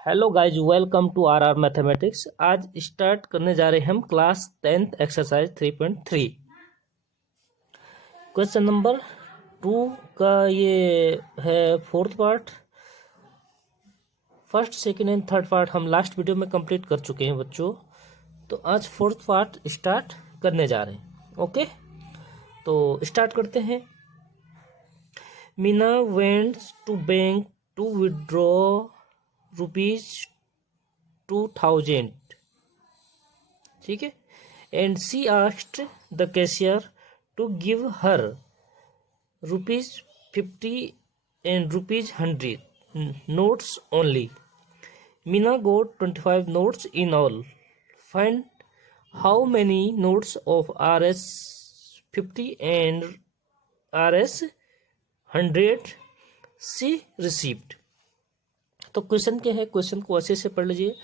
Hello guys, welcome to our mathematics. आज start करने जा रहे हैं हम class 10th exercise 3.3 question number 2 का। ये है fourth part. First, second and third part हम लास्ट वीडियो में कंप्लीट कर चुके हैं बच्चों। तो आज फोर्थ पार्ट स्टार्ट करने जा रहे हैं। ओके, तो स्टार्ट करते हैं। Meena went to bank to withdraw ₹2000, ठीक है, and she asked the cashier to give her ₹50 and ₹100 notes only. Meena got 25 notes in all. Find how many notes of Rs 50 and Rs 100 she received. तो question क्या है, question को अच्छे से पढ़ लीजिए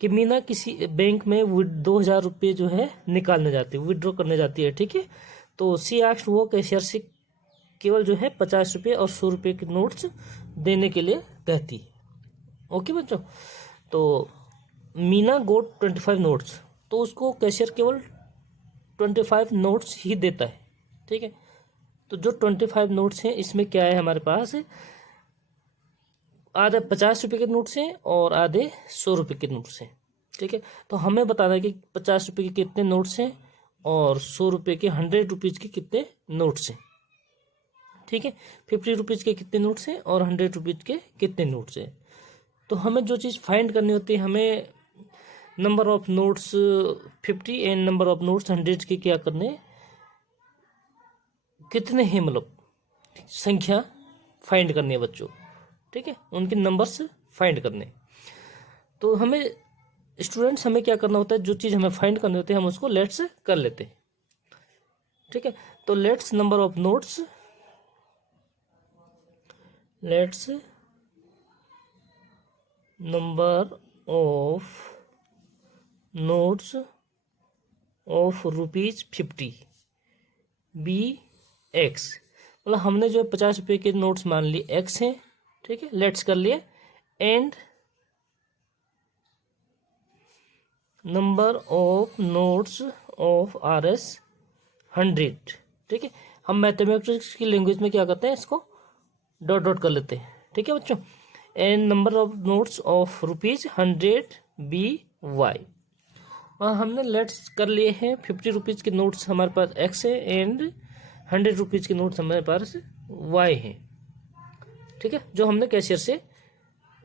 कि मीना किसी बैंक में 2000 रुपये जो है निकालने जाती है, विड्रॉ करने जाती है, ठीक है। तो सी आस्क्ड, वो कैशियर से केवल जो है 50 रुपये और 100 रुपये के नोट्स देने के लिए कहती है। ओके बच्चों, तो मीना गोट 25 नोट्स, तो उसको कैशियर केवल 25 नोट्स ही देता है, ठीक है। तो जो 25 नोट्स हैं इसमें क्या है, हमारे पास आधे 50 रुपये के नोट्स हैं और आधे 100 रुपये के नोट्स हैं, ठीक है। तो हमें बताना है कि 50 रुपये के कितने नोट्स हैं और 100 रुपये के 100 रुपीज़ के कितने नोट्स हैं, ठीक है। 50 रुपीज़ के कितने नोट्स हैं और 100 रुपीज़ के कितने नोट्स हैं। तो हमें जो चीज़ फाइंड करनी होती है, हमें number of notes 50 and number of notes 100 के क्या करने, कितने हैं, मतलब संख्या फाइंड करनी है बच्चों, ठीक है, उनके नंबर्स फाइंड करने। तो हमें स्टूडेंट्स, हमें क्या करना होता है, जो चीज़ हमें फाइंड करनी होती है हम उसको लेट्स कर लेते हैं, ठीक है। तो let's number of notes, let's number of notes of ₹50 be X, मतलब हमने जो 50 रुपये के नोट्स मान लिए एक्स हैं, ठीक है, लेट्स कर लिए। And number of notes of Rs 100, ठीक है। हम मैथमेटिक्स की लैंग्वेज में क्या करते हैं, इसको डॉट डॉट कर लेते हैं, ठीक है बच्चों। And number of notes of ₹100 BY, और हमने लेट्स कर लिए हैं 50 रुपीज़ के नोट्स हमारे पास एक्स है एंड 100 रुपीज़ के नोट्स हमारे पास वाई हैं, ठीक है, जो हमने कैशियर से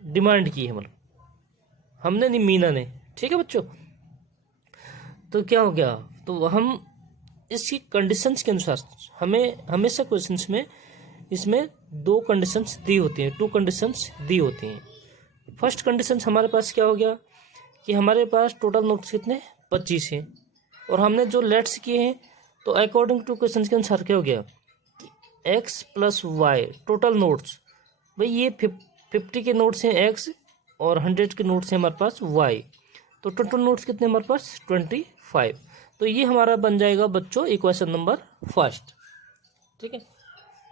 डिमांड की है, मतलब हमने नहीं, मीना ने, ठीक है बच्चों। तो क्या हो गया, तो हम इसकी कंडीशंस के अनुसार, हमें हमेशा क्वेश्चंस में इसमें 2 कंडीशंस दी होती हैं, 2 कंडीशंस दी होती हैं। फर्स्ट कंडीशन हमारे पास क्या हो गया कि हमारे पास टोटल नोट्स कितने 25 हैं, और हमने जो लेट्स किए हैं, तो अकॉर्डिंग टू क्वेश्चन के अनुसार क्या हो गया कि X plus Y total notes, भाई ये 50 के नोट्स हैं एक्स और 100 के नोट्स हैं हमारे पास वाई, तो टोटल नोट्स कितने हमारे पास 25। तो ये हमारा बन जाएगा बच्चों इक्वेशन नंबर फर्स्ट, ठीक है।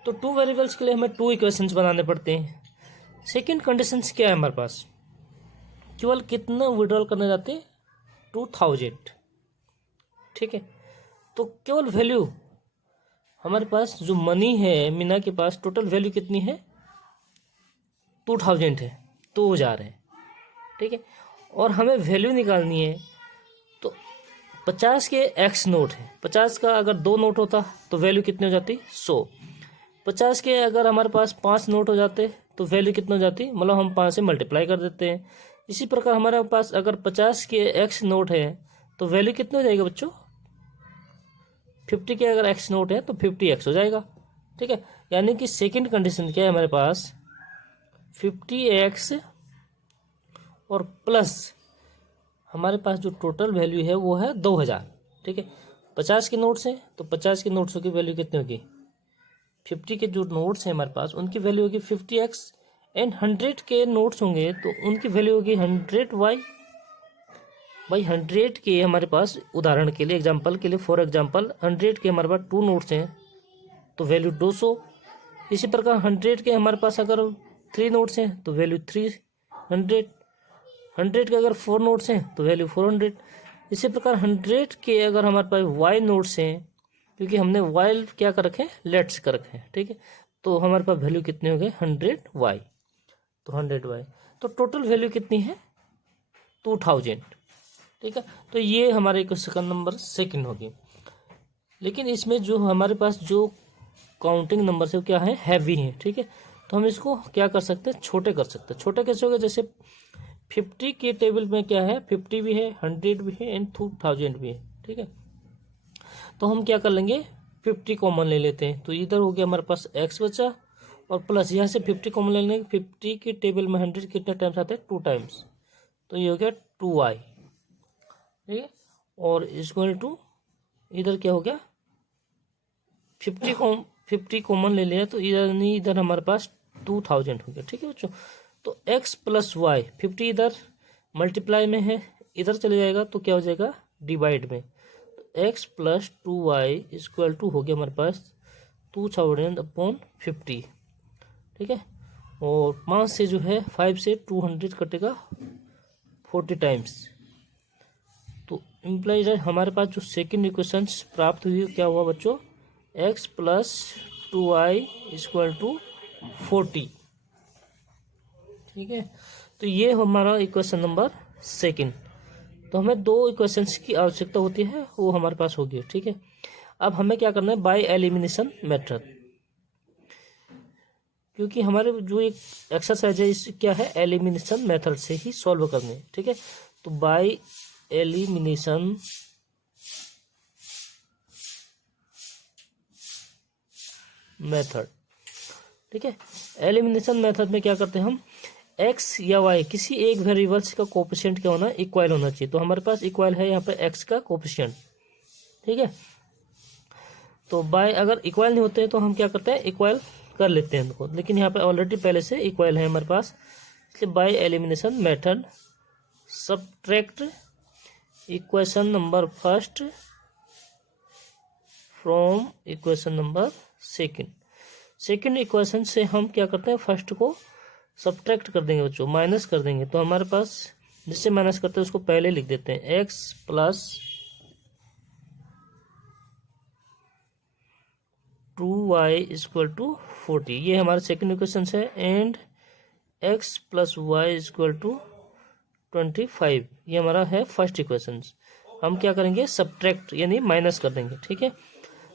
तो 2 वेरिएबल्स के लिए हमें 2 इक्वेशंस बनाने पड़ते हैं। सेकेंड कंडीशंस क्या है हमारे पास, केवल कितना विड्रॉल करने जाते हैं 2000, ठीक है। तो केवल वैल्यू हमारे पास जो मनी है, मीना के पास टोटल वैल्यू कितनी है 2000 है, 2000 है, ठीक है। और हमें वैल्यू निकालनी है, तो 50 के एक्स नोट है, 50 का अगर 2 नोट होता तो वैल्यू कितनी हो जाती 100। 50 के अगर हमारे पास 5 नोट हो जाते तो वैल्यू कितनी हो जाती, मतलब हम 5 से मल्टीप्लाई कर देते हैं। इसी प्रकार हमारे पास अगर 50 के एक्स नोट है तो वैल्यू कितनी हो जाएगी बच्चों, 50 के अगर एक्स नोट है तो 50x हो जाएगा, ठीक है। यानी कि सेकंड कंडीशन क्या है हमारे पास 50x और प्लस हमारे पास जो टोटल वैल्यू है वो है 2000, ठीक है। 50 के नोट्स हैं तो 50 के नोट्सों की वैल्यू कितनी होगी, 50 के जो नोट्स हैं हमारे पास उनकी वैल्यू होगी 50x, एंड 100 के नोट्स होंगे तो उनकी वैल्यू होगी 100y। भाई 100 के हमारे पास, उदाहरण के लिए, एग्जांपल के लिए, फॉर एग्जांपल 100 के हमारे पास 2 नोट्स हैं तो वैल्यू 200। इसी प्रकार 100 के हमारे पास अगर 3 नोट्स हैं तो वैल्यू 300, 100 के अगर 4 नोट्स हैं तो वैल्यू 400। इसी प्रकार 100 के अगर हमारे पास वाई नोट्स हैं, क्योंकि हमने वाई क्या कर रखे हैं, लेट्स कर रखे हैं, ठीक है, तो हमारे पास वैल्यू कितनी हो गई 100 वाई। तो 100 वाई, तो टोटल वैल्यू कितनी है 2000, ठीक है। तो ये हमारे क्वेश्चन नंबर सेकंड होगी। लेकिन इसमें जो हमारे पास जो काउंटिंग नंबर है वो क्या है, हैवी है, ठीक है। तो हम इसको क्या कर सकते हैं, छोटे कर सकते हैं। छोटे कैसे होगा, जैसे 50 के टेबल में क्या है, 50 भी है, 100 भी है एंड 2000 भी है, ठीक है। तो हम क्या कर लेंगे, 50 कॉमन ले लेते हैं, तो इधर हो गया हमारे पास x बचा, और प्लस यहाँ से 50 कॉमन ले लेंगे। 50 के टेबल में 100 कितने टाइम्स आते हैं, 2 टाइम्स, तो ये हो गया 2y, ठीक है। और इक्वल टू इधर क्या हो गया, 50 कॉमन ले लिया, तो इधर नहीं, इधर हमारे पास 2000 हो गया, ठीक है बच्चों। तो x प्लस वाई, 50 इधर मल्टीप्लाई में है, इधर चले जाएगा तो क्या हो जाएगा, डिवाइड में। तो x plus 2y equal to हो गया हमारे पास 2000/50, ठीक है। और 5 से जो है 5 से 200 कटेगा 40 टाइम्स। तो इम्प्लाइज हमारे पास जो सेकेंड इक्वेशन प्राप्त हुई क्या हुआ बच्चों, x plus 2y equal to 40, ठीक है। तो ये हमारा इक्वेशन नंबर सेकंड। तो हमें 2 इक्वेशंस की आवश्यकता होती है, वो हमारे पास होगी, ठीक है। अब हमें क्या करना है, बाय एलिमिनेशन मेथड, क्योंकि हमारे जो एक एक्सरसाइज है इस क्या है, एलिमिनेशन मेथड से ही सॉल्व करनी है, ठीक है। तो बाय एलिमिनेशन मेथड, ठीक है। एलिमिनेशन मेथड में क्या करते हैं हम, एक्स या वाई किसी एक वेरिएबल्स का कोफिशिएंट क्या होना, इक्वल होना चाहिए। तो हमारे पास इक्वल है यहाँ पे एक्स का कोफिशिएंट, ठीक है। तो बाय अगर इक्वल नहीं होते हैं तो हम क्या करते हैं, इक्वल कर लेते हैं इनको, लेकिन यहाँ पे ऑलरेडी पहले से इक्वल है हमारे पास, इसलिए by elimination method subtract equation number first from equation number second. Second equation से हम क्या करते हैं, फर्स्ट को सब्ट्रैक्ट कर देंगे बच्चों, माइनस कर देंगे। तो हमारे पास जिससे माइनस करते हैं उसको पहले लिख देते हैं, x plus 2y equal to 40, ये हमारा सेकंड इक्वेशन है। And x plus Y equal to 25, ये हमारा है फर्स्ट इक्वेशन। हम क्या करेंगे, सब्ट्रैक्ट यानी माइनस कर देंगे, ठीक है।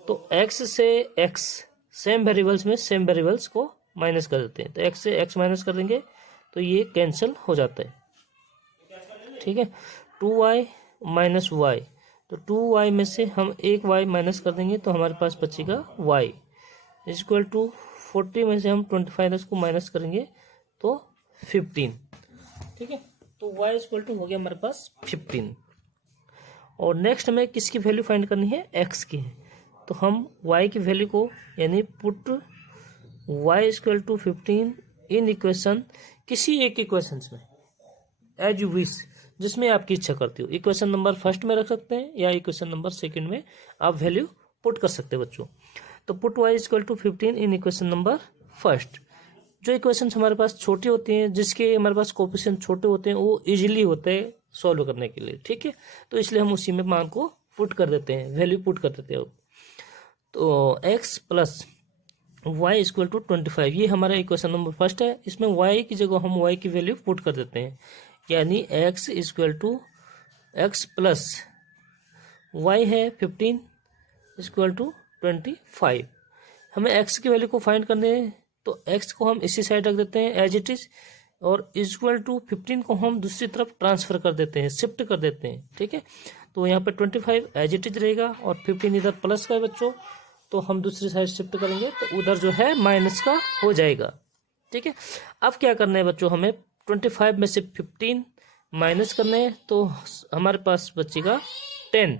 तो x से x सेम वेरिएबल्स में सेम वेरिएबल्स को माइनस कर देते हैं, तो x से x माइनस कर देंगे तो ये कैंसिल हो जाता है, ठीक है। 2y माइनस वाई, तो 2y में से हम एक y माइनस कर देंगे तो हमारे पास बचेगा y इक्वल टू 40 में से हम 25 को माइनस करेंगे तो 15, ठीक है। तो y इक्वल टू हो गया हमारे पास 15। और नेक्स्ट हमें किसकी वैल्यू फाइंड करनी है, x की है। तो हम y की वैल्यू को यानी put y equal to 15 in equation, किसी एक इक्वेशन में एज यू विश, जिसमें आपकी इच्छा करती हो। इक्वेशन नंबर फर्स्ट में रख सकते हैं या इक्वेशन नंबर सेकंड में आप वैल्यू पुट कर सकते हैं बच्चों। तो put y equal to 15 in equation number first. जो इक्वेशन हमारे पास छोटी होती हैं, जिसके हमारे पास कोफिशिएंट छोटे होते हैं, वो इजीली होते हैं सॉल्व करने के लिए, ठीक है। तो इसलिए हम उसी में मान को पुट कर देते हैं, वैल्यू पुट कर देते हैं। तो x plus y equal to 25, ये हमारा इक्वेशन नंबर फर्स्ट है। इसमें y की जगह हम y की वैल्यू पुट कर देते हैं, यानी x equal to x plus y है 15 इक्वल टू 25। हमें x की वैल्यू को फाइंड करने हैं, तो x को हम इसी साइड रख देते हैं एज इट इज, और इक्वल टू 15 को हम दूसरी तरफ ट्रांसफर कर देते हैं, शिफ्ट कर देते हैं, ठीक है। तो यहाँ पे 25 एज इट इज रहेगा और 15 इधर प्लस का है बच्चों, तो हम दूसरी साइड शिफ्ट करेंगे तो उधर जो है माइनस का हो जाएगा, ठीक है। अब क्या करना है बच्चों, हमें 25 में से 15 माइनस करने हैं, तो हमारे पास बचेगा 10।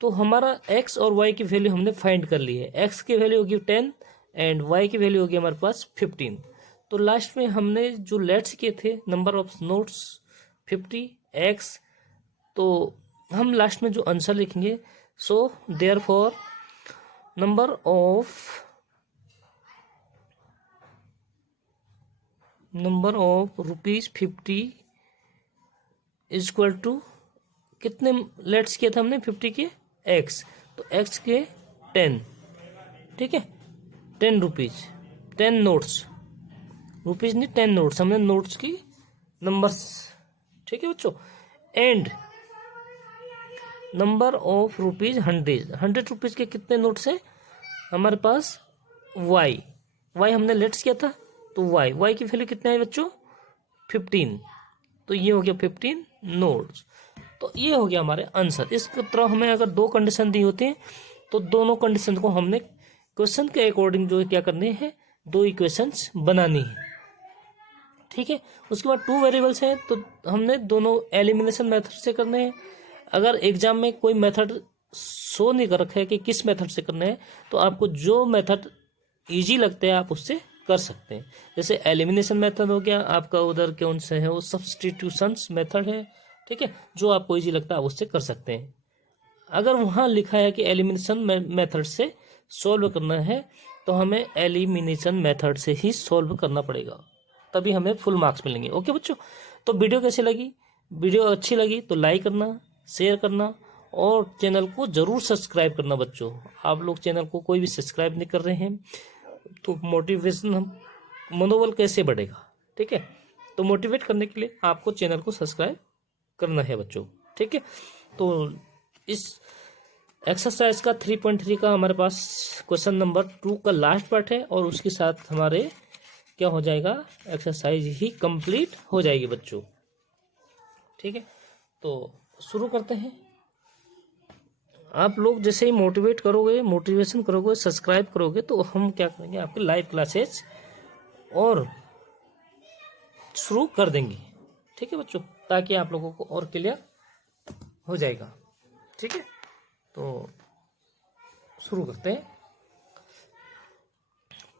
तो हमारा x और y की वैल्यू हमने फाइंड कर ली है। x की वैल्यू होगी 10 एंड y की वैल्यू होगी हमारे पास 15। तो लास्ट में हमने जो लेट्स किए थे नंबर ऑफ नोट्स 50x, तो हम लास्ट में जो आंसर लिखेंगे, so therefore number of rupees 50 is equal to कितने लेट्स किया था हमने 50 के एक्स, तो एक्स के 10, ठीक है, 10 रुपीज, 10 नोट्स, रुपीज नहीं 10 नोट्स, हमने नोट्स की नंबर्स, ठीक है बच्चों। And number of rupees 100 rupees के कितने नोट्स हैं हमारे पास, वाई, वाई हमने लेट्स किया था, तो वाई की वैल्यू कितना है बच्चों 15, तो ये हो गया 15 नोट्स। तो ये हो गया हमारे आंसर। इस तरह हमें अगर दो कंडीशन दी होती हैं तो दोनों कंडीशन को हमने क्वेश्चन के अकॉर्डिंग जो क्या करने हैं, दो इक्वेशंस बनानी है, ठीक है। उसके बाद 2 वेरिएबल्स हैं तो हमने दोनों एलिमिनेशन मेथड से करने हैं। अगर एग्जाम में कोई मेथड शो नहीं कर रखा है कि किस मेथड से करना है, तो आपको जो मेथड इजी लगते हैं आप उससे कर सकते हैं। जैसे एलिमिनेशन मेथड हो गया आपका, उधर कौन सा है वो सब्स्टिट्यूशंस मेथड है, ठीक है, जो आपको इजी लगता है आप उससे कर सकते हैं। अगर वहाँ लिखा है कि एलिमिनेशन मेथड से सॉल्व करना है तो हमें एलिमिनेशन मेथड से ही सॉल्व करना पड़ेगा, तभी हमें फुल मार्क्स मिलेंगे। ओके बच्चों, तो वीडियो कैसी लगी, वीडियो अच्छी लगी तो लाइक करना, शेयर करना और चैनल को जरूर सब्सक्राइब करना बच्चों। आप लोग चैनल को कोई भी सब्सक्राइब नहीं कर रहे हैं तो मोटिवेशन मनोबल कैसे बढ़ेगा, ठीक है। तो मोटिवेट करने के लिए आपको चैनल को सब्सक्राइब करना है बच्चों, ठीक है। तो इस एक्सरसाइज का 3.3 का हमारे पास क्वेश्चन नंबर 2 का लास्ट पार्ट है और उसके साथ हमारे क्या हो जाएगा, एक्सरसाइज ही कंप्लीट हो जाएगी बच्चों, ठीक है। तो शुरू करते हैं। आप लोग जैसे ही मोटिवेट करोगे, मोटिवेशन करोगे, सब्सक्राइब करोगे तो हम क्या करेंगे, आपके लाइव क्लासेस और शुरू कर देंगे, ठीक है बच्चों, ताकि आप लोगों को और क्लियर हो जाएगा, ठीक है। तो शुरू करते हैं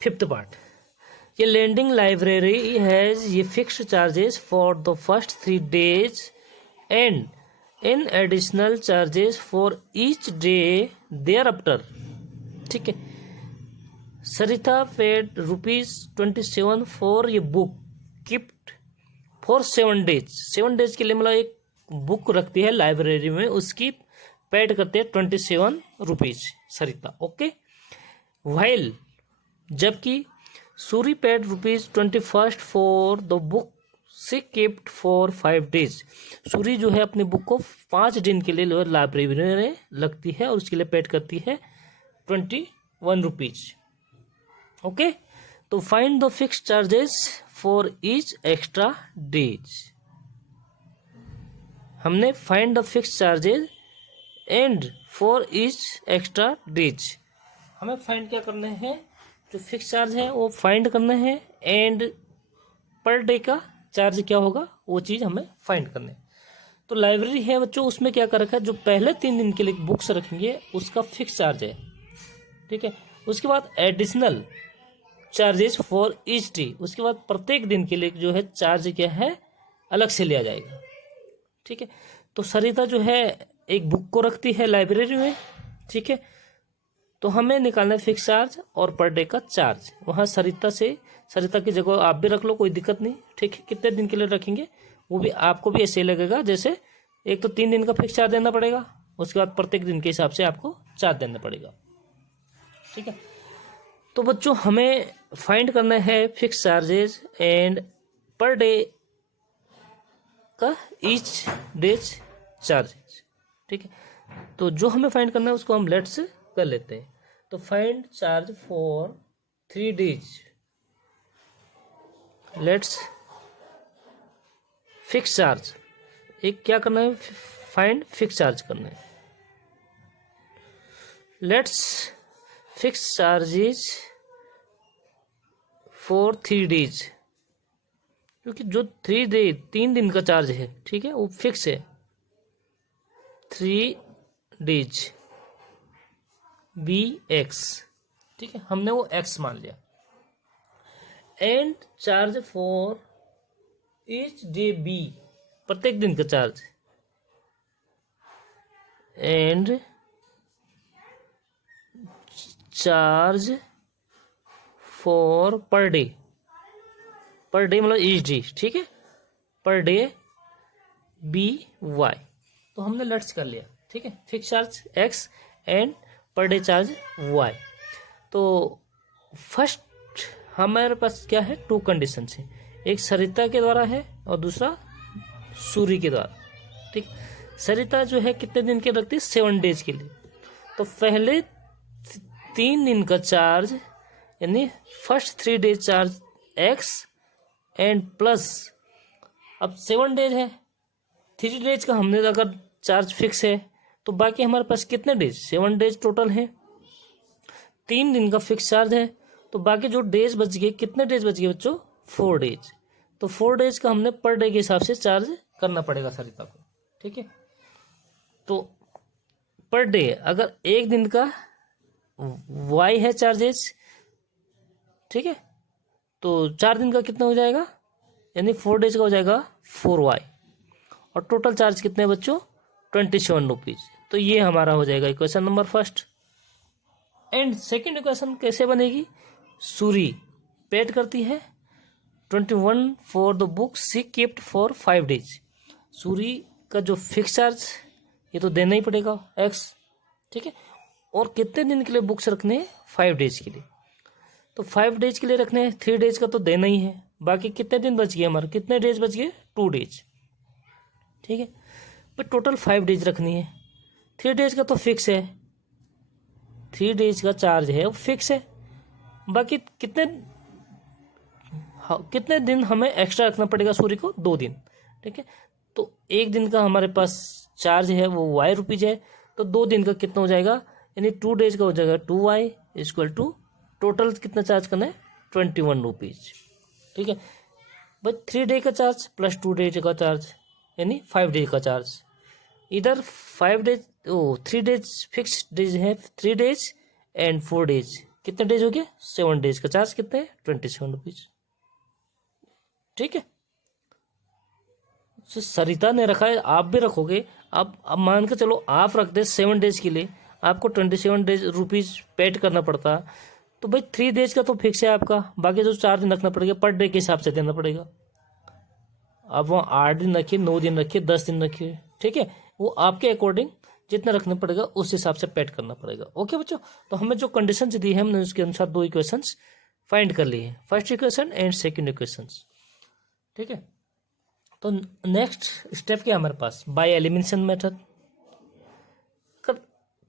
5th पार्ट। ये लैंडिंग लाइब्रेरी हैज ये fixed charges for the first 3 days and an additional charges for each day thereafter, ठीक है। सरिता पेड ₹27 फॉर ये book kept for 7 days, 7 days के लिए मतलब एक बुक रखती है लाइब्रेरी में, उसकी पेड करते हैं 27 रुपीज सरिता, ओके। वाइल जबकि Suri paid ₹21 for the book she kept for 5 days, Suri जो है अपनी बुक को 5 दिन के लिए लाइब्रेरी में लगती है और उसके लिए पेड करती है 21 रुपीज, ओके। तो find the fix charges for each extra days, हमने find the fix charges and for each extra days, हमें फाइंड क्या करना है, जो फिक्स चार्ज है वो फाइंड करना है एंड पर डे का चार्ज क्या होगा वो चीज़ हमें फाइंड करना है। तो लाइब्रेरी है बच्चों, उसमें क्या कर रखा है, जो पहले 3 दिन के लिए बुक्स रखेंगे उसका फिक्स चार्ज है, ठीक है। उसके बाद additional charges for each day, उसके बाद प्रत्येक दिन के लिए जो है चार्ज क्या है अलग से लिया जाएगा, ठीक है। तो सरिता जो है एक बुक को रखती है लाइब्रेरी में, ठीक है। तो हमें निकालना है फिक्स चार्ज और पर डे का चार्ज। वहाँ सरिता की जगह आप भी रख लो, कोई दिक्कत नहीं, ठीक है। कितने दिन के लिए रखेंगे वो भी आपको भी ऐसे लगेगा, जैसे एक तो 3 दिन का फिक्स चार्ज देना पड़ेगा, उसके बाद प्रत्येक दिन के हिसाब से आपको चार्ज देना पड़ेगा, ठीक है। तो बच्चों हमें फाइंड करना है fix charges and per day का ईच डेज चार्जेस, ठीक है। तो जो हमें फाइंड करना है उसको हम लेट्स कर लेते हैं। तो find charge for 3 days, let's fix charge, एक क्या करना है, फाइंड फिक्स चार्ज करना है। Let's fix charges for 3 days, क्योंकि जो 3 दिन का चार्ज है, ठीक है, वो फिक्स है 3 days BX, ठीक है, हमने वो X मान लिया। And charge for each day B, प्रत्येक दिन का charge, and charge for per day मतलब ईच डे, ठीक है, पर डे बी वाई। तो हमने लेट्स कर लिया, ठीक है, fix charge x and per day charge y. तो फर्स्ट हमारे पास क्या है, टू कंडीशन है, एक सरिता के द्वारा है और दूसरा सूर्य के द्वारा, ठीक। सरिता जो है कितने दिन के रखती है, 7 डेज के लिए। तो पहले 3 दिन का चार्ज यानी first 3 days charge x and plus, अब 7 डेज है, 3 डेज का हमने अगर चार्ज फिक्स है तो बाकी हमारे पास कितने डेज, 7 डेज टोटल है, 3 दिन का फिक्स चार्ज है, तो बाकी जो डेज बच गए, कितने डेज बच गए बच्चों, 4 डेज। तो 4 डेज का हमने पर डे के हिसाब से चार्ज करना पड़ेगा सरिता को, ठीक है। तो पर डे अगर एक दिन का वाई है चार्जेस, ठीक है, तो 4 दिन का कितना हो जाएगा, यानी 4 डेज का हो जाएगा 4y, और टोटल चार्ज कितने बच्चों, 27 रुपीज। तो ये हमारा हो जाएगा equation number first. And second equation कैसे बनेगी, सूरी पेड करती है 21 for the book she kept for 5 days. सूरी का जो फिक्स चार्ज ये तो देना ही पड़ेगा एक्स, ठीक है, और कितने दिन के लिए बुक्स रखने हैं, 5 डेज के लिए। तो 5 डेज के लिए रखने हैं, 3 डेज का तो देना ही है, बाकी कितने दिन बच गए हमारे, कितने डेज बच गए, 2 डेज, ठीक है। पर टोटल 5 डेज रखनी है, 3 डेज का तो फिक्स है, 3 डेज का चार्ज है वो फिक्स है, बाकी कितने दिन हमें एक्स्ट्रा रखना पड़ेगा सूर्य को, 2 दिन, ठीक है। तो एक दिन का हमारे पास चार्ज है वो वाई रुपीज है, तो 2 दिन का कितना हो जाएगा, यानी 2 डेज का हो जाएगा 2y इक्वल टू टोटल कितना चार्ज करना है, 21 रुपीज, ठीक है। बस 3 डे का चार्ज प्लस 2 डेज का चार्ज यानी 5 डेज का चार्ज। इधर 5 डेज 3 डेज फिक्स डेज है, 3 डेज एंड 4 डेज, कितने डेज हो गए, 7 डेज का चार्ज कितने हैं, 27 रुपीज, ठीक है। सरिता ने रखा है, आप भी रखोगे, अब मान के चलो आप रख दे 7 डेज के लिए, आपको 27 डेज रुपीज पेड करना पड़ता, तो भाई 3 डेज का तो फिक्स है आपका, बाकी जो 4 दिन रखना पड़ेगा पर डे के हिसाब से देना पड़ेगा। अब वहाँ 8 दिन रखिए, 9 दिन रखिए, 10 दिन रखिए, ठीक है, वो आपके अकॉर्डिंग जितना रखना पड़ेगा उस हिसाब से पेड करना पड़ेगा। ओके बच्चों, तो हमें जो कंडीशन दी है हमने उसके अनुसार 2 इक्वेशंस फाइंड कर लिए, first equation and second equations, ठीक है। तो नेक्स्ट स्टेप क्या है हमारे पास, बाय एलिमिनेशन मेथड।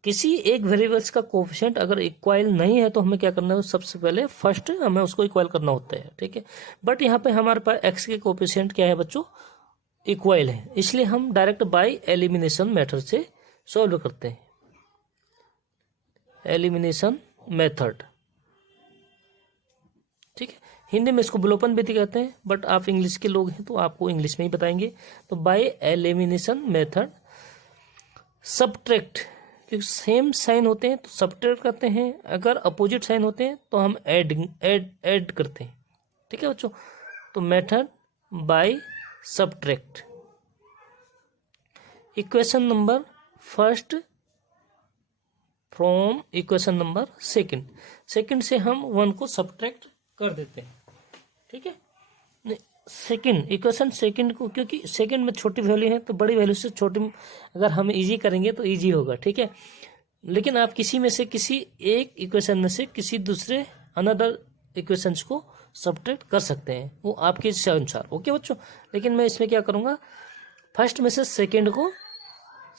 किसी एक वेरिएबल्स का कोफिशिएंट अगर इक्वल नहीं है तो हमें क्या करना है, सबसे पहले फर्स्ट हमें उसको इक्वल करना होता है, ठीक है। बट यहाँ पे हमारे पास एक्स के कोफिशिएंट क्या है बच्चों, इक्वल है, इसलिए हम डायरेक्ट बाय एलिमिनेशन मेथड से सॉल्व करते हैं, एलिमिनेशन मेथड, ठीक है। हिंदी में इसको विलोपन विधि कहते हैं, बट आप इंग्लिश के लोग हैं तो आपको इंग्लिश में ही बताएंगे। तो बाय एलिमिनेशन मेथड सब्ट्रैक्ट, क्योंकि सेम साइन होते हैं तो सब्ट्रैक्ट करते हैं, अगर अपोजिट साइन होते हैं तो हम ऐड करते हैं, ठीक है बच्चों। तो method by subtract, equation number first from equation number second से हम 1 को सब्ट्रैक्ट कर देते हैं, ठीक है। सेकंड इक्वेशन सेकंड को, क्योंकि सेकंड में छोटी वैल्यू है तो बड़ी वैल्यू से छोटी अगर हम इजी करेंगे तो इजी होगा, ठीक है। लेकिन आप किसी में से किसी एक इक्वेशन में से किसी दूसरे अनदर इक्वेशंस को सब्ट्रैक्ट कर सकते हैं, वो आपके इच्छा अनुसार, ओके बच्चों। लेकिन मैं इसमें क्या करूँगा, फर्स्ट में से सेकेंड को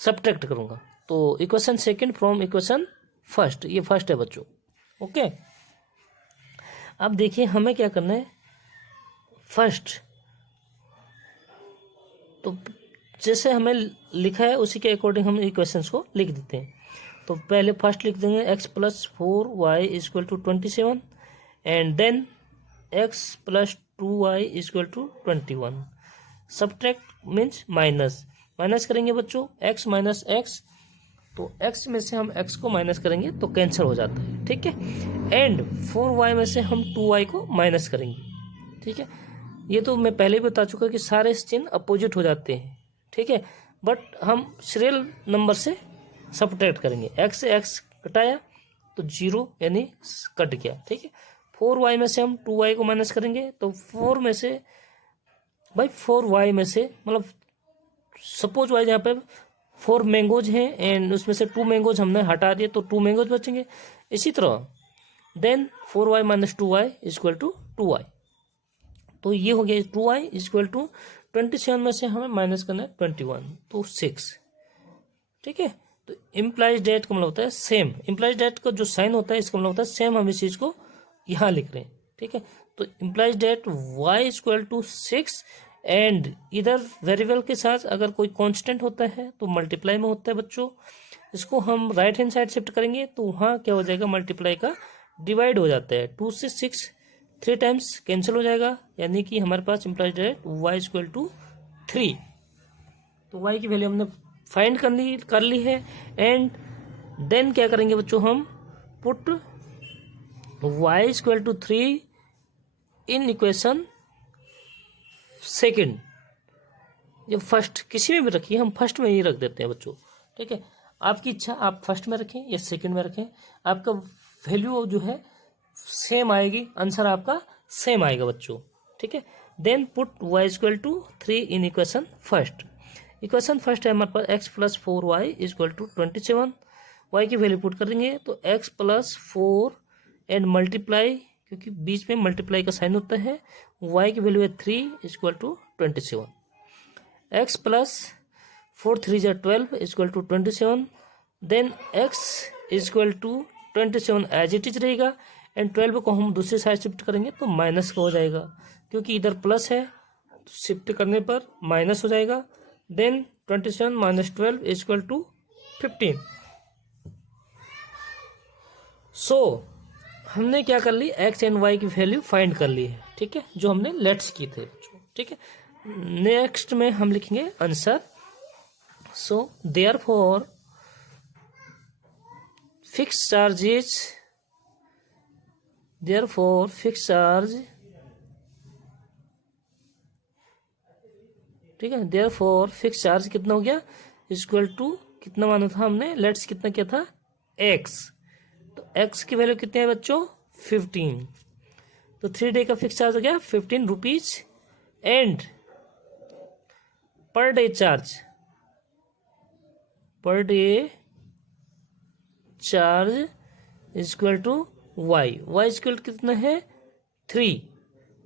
सब्ट्रैक्ट करूँगा। तो equation second from equation first, ये फर्स्ट है बच्चों, ओके। अब देखिए हमें क्या करना है, फर्स्ट तो जैसे हमें लिखा है उसी के अकॉर्डिंग हम इक्वेशंस को लिख देते हैं। तो पहले फर्स्ट लिख देंगे x plus 4y equal to 27 and then x plus 2y equal to 21। Subtract means minus करेंगे बच्चों, x माइनस x, तो x में से हम x को माइनस करेंगे तो कैंसिल हो जाता है, ठीक है। एंड 4y में से हम 2y को माइनस करेंगे, ठीक है। ये तो मैं पहले भी बता चुका कि सारे चिन्ह अपोजिट हो जाते हैं, ठीक है। बट हम सीरियल नंबर से सब्ट्रैक्ट करेंगे, x से x कटाया तो 0 यानी कट गया, ठीक है। 4y में से हम 2y को माइनस करेंगे तो 4y में से मतलब सपोज वाइज यहाँ पे 4 मैंगोज हैं एंड उसमें से 2 मैंगोज हमने हटा दिए तो 2 मैंगोज बचेंगे। इसी तरह then 4y minus 2y equal to 2y। तो ये हो गया 2y इक्वल टू 27 में से हमें माइनस करना है 21 तो 6। ठीक है, तो इम्प्लाइज डेट का मतलब होता है सेम। इम्प्लाइज डेट का जो साइन होता है इसका मतलब होता है सेम। हम इस चीज को यहाँ लिख रहे हैं। ठीक है, तो implies that y equal to 6 and इधर वेरिएबल के साथ अगर कोई कांस्टेंट होता है तो मल्टीप्लाई में होता है बच्चों। इसको हम राइट हैंड साइड शिफ्ट करेंगे तो वहाँ क्या हो जाएगा, मल्टीप्लाई का डिवाइड हो जाता है। 2 से 6 3 टाइम्स कैंसिल हो जाएगा, यानी कि हमारे पास implies that y equal to 3। तो y की वैल्यू हमने फाइंड कर ली है। एंड देन क्या करेंगे बच्चों, हम put y equal to 3 in equation second. ये फर्स्ट किसी में भी रखिए, हम फर्स्ट में ही रख देते हैं बच्चों। ठीक है, आपकी इच्छा आप फर्स्ट में रखें या सेकेंड में रखें, आपका वैल्यू जो है सेम आएगी, आंसर आपका सेम आएगा बच्चों। ठीक है, then put y equal to 3 in equation first. Equation first है हमारे पास x plus 4y equal to 27। y की वैल्यू पुट करेंगे तो x प्लस 4 एंड मल्टीप्लाई, क्योंकि बीच में मल्टीप्लाई का साइन होता है, y की वैल्यू है 3 इक्वल टू 27। x प्लस 4 3 जा 12 equal to 27। Then x equal to 27 as it is रहेगा एंड 12 को हम दूसरी साइड शिफ्ट करेंगे तो माइनस का हो जाएगा, क्योंकि इधर प्लस है तो शिफ्ट करने पर माइनस हो जाएगा। Then 27 minus 12 equal to 15। So हमने क्या कर ली, x एंड y की वैल्यू फाइंड कर ली है। ठीक है, जो हमने लेट्स की थे। ठीक है, नेक्स्ट में हम लिखेंगे answer. So therefore fix charges, therefore fix charge, ठीक है, देयरफॉर फिक्स चार्ज कितना हो गया, इक्वल टू कितना माना था हमने, लेट्स कितना किया था x, तो x की वैल्यू कितनी है बच्चों 15। तो 3 डे का फिक्स चार्ज हो गया 15 rupees and per day charge, per day charge equal to y, y equal कितना है 3,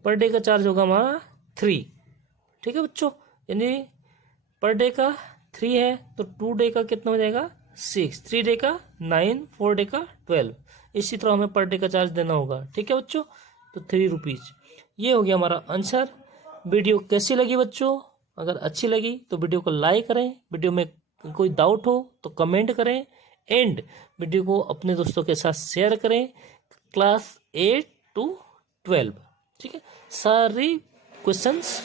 पर डे का चार्ज होगा हमारा 3। ठीक है बच्चों, यानी पर डे का 3 है तो 2 डे का कितना हो जाएगा 6, 3 डे का 9, 4 डे का 12। इसी तरह हमें पर डे का चार्ज देना होगा। ठीक है बच्चों, तो 3 रुपीज। ये हो गया हमारा आंसर। वीडियो कैसी लगी बच्चों, अगर अच्छी लगी तो वीडियो को लाइक करें, वीडियो में कोई डाउट हो तो कमेंट करें एंड वीडियो को अपने दोस्तों के साथ शेयर करें, क्लास 8 to 12। ठीक है, सारी क्वेश्चंस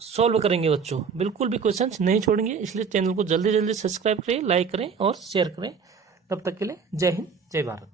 सॉल्व करेंगे बच्चों, बिल्कुल भी क्वेश्चंस नहीं छोड़ेंगे। इसलिए चैनल को जल्दी जल्दी सब्सक्राइब करें, लाइक करें और शेयर करें। तब तक के लिए जय हिंद, जय भारत।